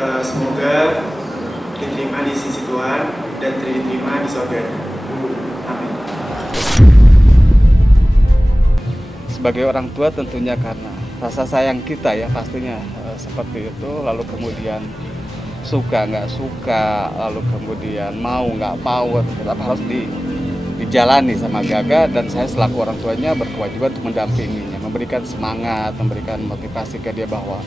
Semoga diterima di sisi Tuhan dan diterima di surga. Amin. Sebagai orang tua tentunya karena rasa sayang kita ya pastinya seperti itu, lalu kemudian suka nggak suka, lalu kemudian mau nggak mau, tetap harus dijalani sama Gaga, dan saya selaku orang tuanya berkewajiban untuk mendampinginya, memberikan semangat, memberikan motivasi ke dia bahwa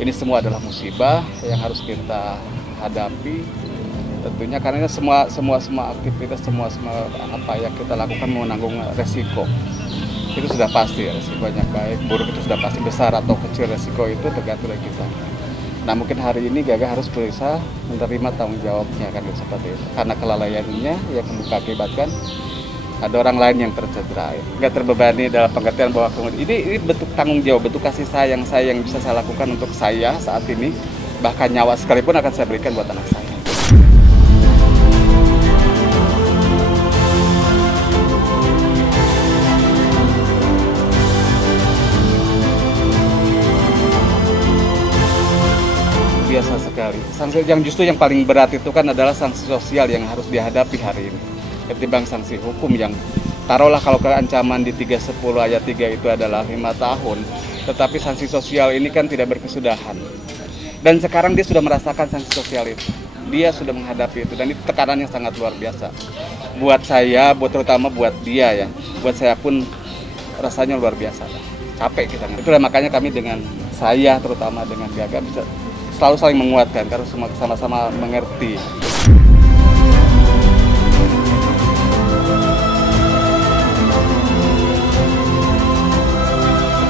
ini semua adalah musibah yang harus kita hadapi. Tentunya karena semua aktivitas, semua apa yang kita lakukan menanggung resiko. Itu sudah pasti, resikonya baik, buruk itu sudah pasti, besar atau kecil resiko itu tergantung dari kita. Nah mungkin hari ini Gaga harus berusaha menerima tanggung jawabnya kan seperti itu. Karena kelalaiannya yang mengakibatkan ada orang lain yang tercederai. Nggak terbebani dalam pengertian bahwa kemudian ini bentuk tanggung jawab, bentuk kasih sayang saya yang bisa saya lakukan untuk saya saat ini. Bahkan nyawa sekalipun akan saya berikan buat anak saya. Biasa sekali. Sanksi yang justru yang paling berat itu kan adalah sanksi sosial yang harus dihadapi hari ini. Ketimbang sanksi hukum yang taruhlah kalau ancaman di 310 ayat 3 itu adalah 5 tahun, tetapi sanksi sosial ini kan tidak berkesudahan. Dan sekarang dia sudah merasakan sanksi sosial itu. Dia sudah menghadapi itu dan itu tekanan yang sangat luar biasa. Buat saya, terutama buat dia ya. Buat saya pun rasanya luar biasa. Capek kita. Itulah makanya kami dengan saya terutama dengan Gaga bisa selalu saling menguatkan karena semua sama-sama mengerti.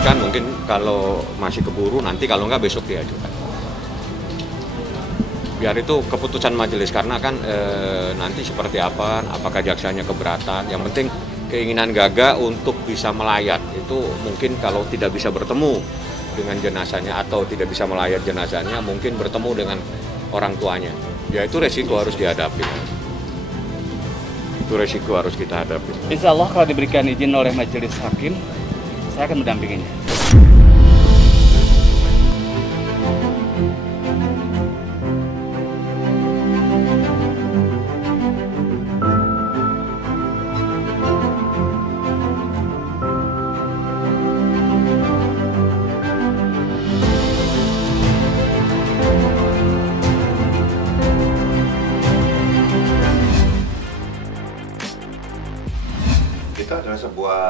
Kan mungkin kalau masih keburu nanti kalau nggak besok diajukan. Biar itu keputusan majelis karena kan nanti seperti apa, apakah jaksanya keberatan. Yang penting keinginan Gaga untuk bisa melayat itu mungkin kalau tidak bisa bertemu dengan jenazahnya atau tidak bisa melayat jenazahnya mungkin bertemu dengan orang tuanya. Ya itu resiko harus dihadapi. Itu resiko harus kita hadapi. Insya Allah kalau diberikan izin oleh majelis hakim, saya akan mendampinginya. Itu adalah sebuah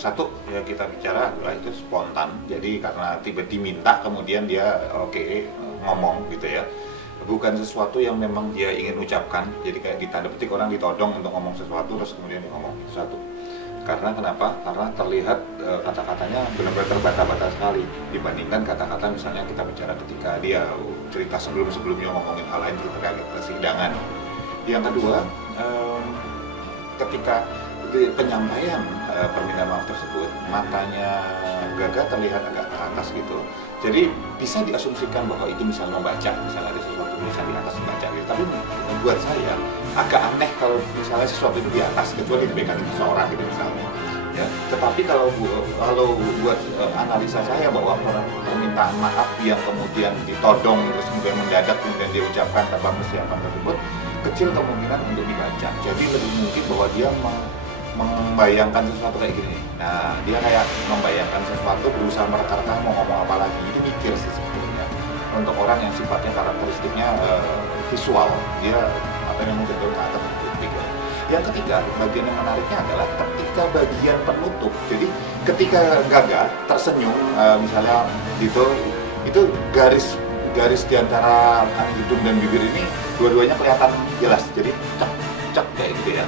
satu ya kita bicara adalah itu spontan, jadi karena tiba-tiba diminta kemudian dia ngomong gitu ya, bukan sesuatu yang memang dia ingin ucapkan. Jadi kayak di tanda petik orang ditodong untuk ngomong sesuatu terus kemudian dia ngomong sesuatu. Karena kenapa? Karena terlihat kata-katanya benar-benar terbata-bata sekali dibandingkan kata-kata misalnya kita bicara ketika dia cerita sebelum-sebelumnya ngomongin hal lain terkait persidangan. Yang kedua, ketika penyampaian permintaan maaf tersebut, matanya Gaga terlihat agak ke atas gitu. Jadi bisa diasumsikan bahwa itu misalnya membaca, misalnya ada sesuatu bisa di atas membaca gitu. Tapi buat saya agak aneh kalau misalnya sesuatu itu di atas, kecuali dipegang seseorang gitu misalnya. Ya, tetapi kalau buat analisa saya bahwa permintaan maaf yang kemudian ditodong terus kemudian mendadak kemudian dia ucapkan tanpa persiapan tersebut kecil kemungkinan untuk dibaca. Jadi lebih mungkin bahwa dia membayangkan sesuatu kayak gini. Nah, dia kayak membayangkan sesuatu, berusaha mereka-reka mau ngomong apa lagi. Itu mikir sih sebetulnya. Untuk orang yang sifatnya karakteristiknya visual, dia apa yang mungkin ke atas ketiga. Yang ketiga, bagian yang menariknya adalah ketika bagian penutup. Jadi ketika Gaga tersenyum, misalnya gitu, itu garis di antara hidung dan bibir ini dua-duanya kelihatan jelas. Jadi cek kayak gitu ya.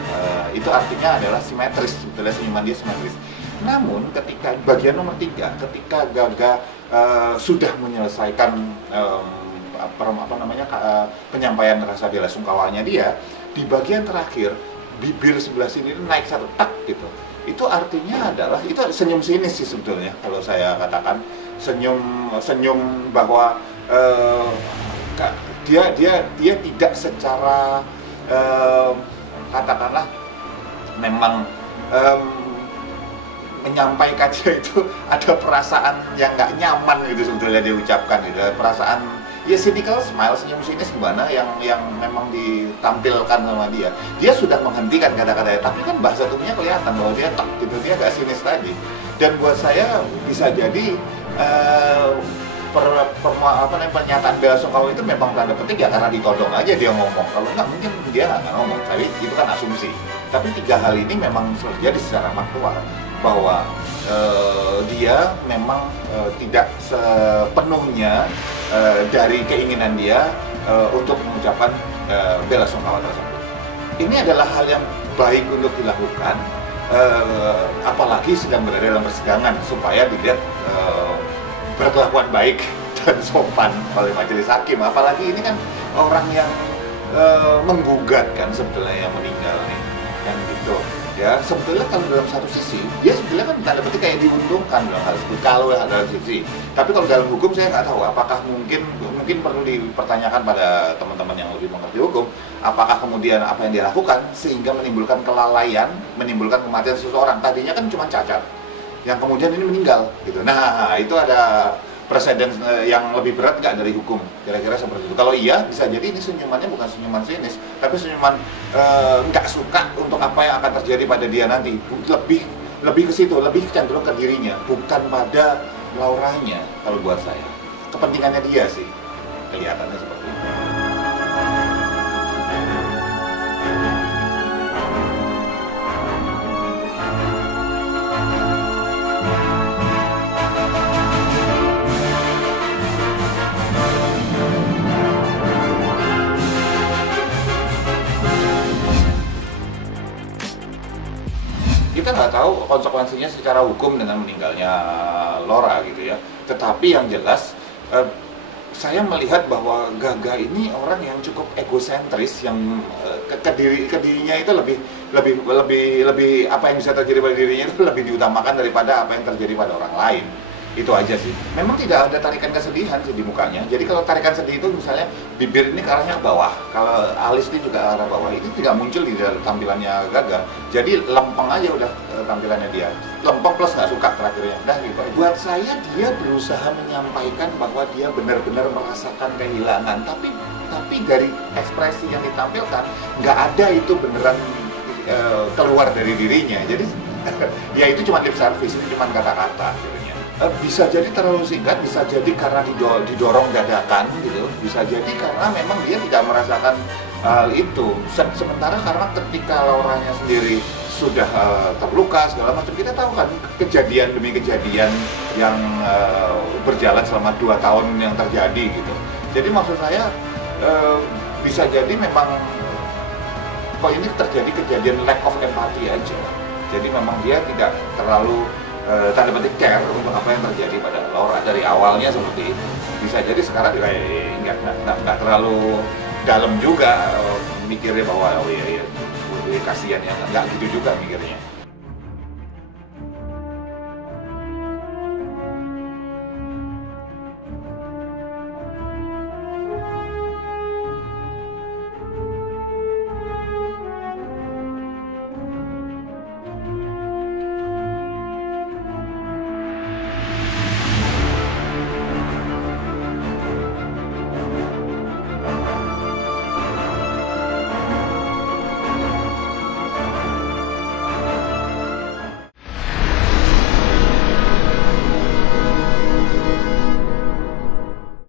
Itu artinya adalah simetris, sebetulnya senyuman dia simetris. Namun ketika bagian nomor 3, ketika Gaga sudah menyelesaikan penyampaian rasa bela sungkawanya dia, di bagian terakhir bibir sebelah sini naik satu tak gitu. Itu artinya adalah itu senyum sinis sih sebetulnya kalau saya katakan senyum bahwa dia tidak secara katakanlah memang menyampaikannya itu ada perasaan yang nggak nyaman gitu sebetulnya dia ucapkan gitu. Perasaan ya cynical smile, senyum sinis gimana yang memang ditampilkan sama dia. Dia sudah menghentikan kata-katanya, tapi kan bahasa tubuhnya kelihatan bahwa dia tak gitu, dia nggak sinis lagi. Dan buat saya bisa jadi pernyataan bela sungkawa itu memang tanda petik ya karena ditodong aja dia ngomong. Kalau nggak mungkin dia nggak ngomong, tapi itu kan asumsi. Tapi tiga hal ini memang terjadi secara faktual bahwa dia memang tidak sepenuhnya dari keinginan dia untuk mengucapkan bela sungkawa tersebut. Ini adalah hal yang baik untuk dilakukan, apalagi sedang berada dalam persidangan supaya dilihat berkelakuan baik dan sopan oleh majelis hakim. Apalagi ini kan orang yang menggugat kan sebetulnya yang meninggal nih, yang gitu. Ya sebetulnya kalau dalam satu sisi dia sebetulnya kan tanda petik kayak diuntungkan dalam hal itu kalau dalam sisi. Tapi kalau dalam hukum saya nggak tahu apakah mungkin perlu dipertanyakan pada teman-teman yang lebih mengerti hukum, apakah kemudian apa yang dia lakukan sehingga menimbulkan kelalaian, menimbulkan kematian seseorang. Tadinya kan cuma cacat, yang kemudian ini meninggal gitu. Nah itu ada presiden yang lebih berat nggak dari hukum, kira-kira seperti itu. Kalau iya bisa jadi ini senyumannya bukan senyuman sinis, tapi senyuman nggak suka untuk apa yang akan terjadi pada dia nanti. Lebih ke situ, lebih cenderung ke dirinya, bukan pada Lauranya. Kalau buat saya kepentingannya dia sih kelihatannya seperti itu. Kita nggak tahu konsekuensinya secara hukum dengan meninggalnya Laura gitu ya. Tetapi yang jelas saya melihat bahwa Gaga ini orang yang cukup egosentris, yang ke dirinya itu lebih apa yang bisa terjadi pada dirinya itu lebih diutamakan daripada apa yang terjadi pada orang lain. Itu aja sih. Memang tidak ada tarikan kesedihan sih di mukanya. Jadi kalau tarikan sedih itu misalnya bibir ini ke arahnya ke bawah, kalau alis ini juga ke arah bawah, itu tidak muncul di dalam tampilannya Gaga. Jadi lempeng aja udah tampilannya dia. Lempeng plus nggak suka terakhirnya. Nah gitu. Buat saya dia berusaha menyampaikan bahwa dia benar-benar merasakan kehilangan. Tapi dari ekspresi yang ditampilkan nggak ada itu beneran keluar dari dirinya. Jadi ya itu cuma lip service, itu cuma kata-kata. Bisa jadi terlalu singkat, bisa jadi karena didorong dadakan gitu, bisa jadi karena memang dia tidak merasakan hal itu. Sementara karena ketika Lauranya sendiri sudah terluka segala macam, kita tahu kan kejadian demi kejadian yang berjalan selama 2 tahun yang terjadi gitu. Jadi maksud saya bisa jadi memang kok ini terjadi kejadian lack of empathy aja. Jadi memang dia tidak terlalu tanda petik care untuk apa yang terjadi pada Laura dari awalnya seperti itu. Bisa jadi sekarang nggak terlalu dalam juga mikirnya bahwa oh iya kasihan ya, nggak gitu juga mikirnya.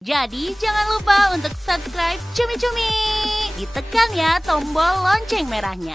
Jadi jangan lupa untuk subscribe Cumi Cumi. Ditekan ya tombol lonceng merahnya.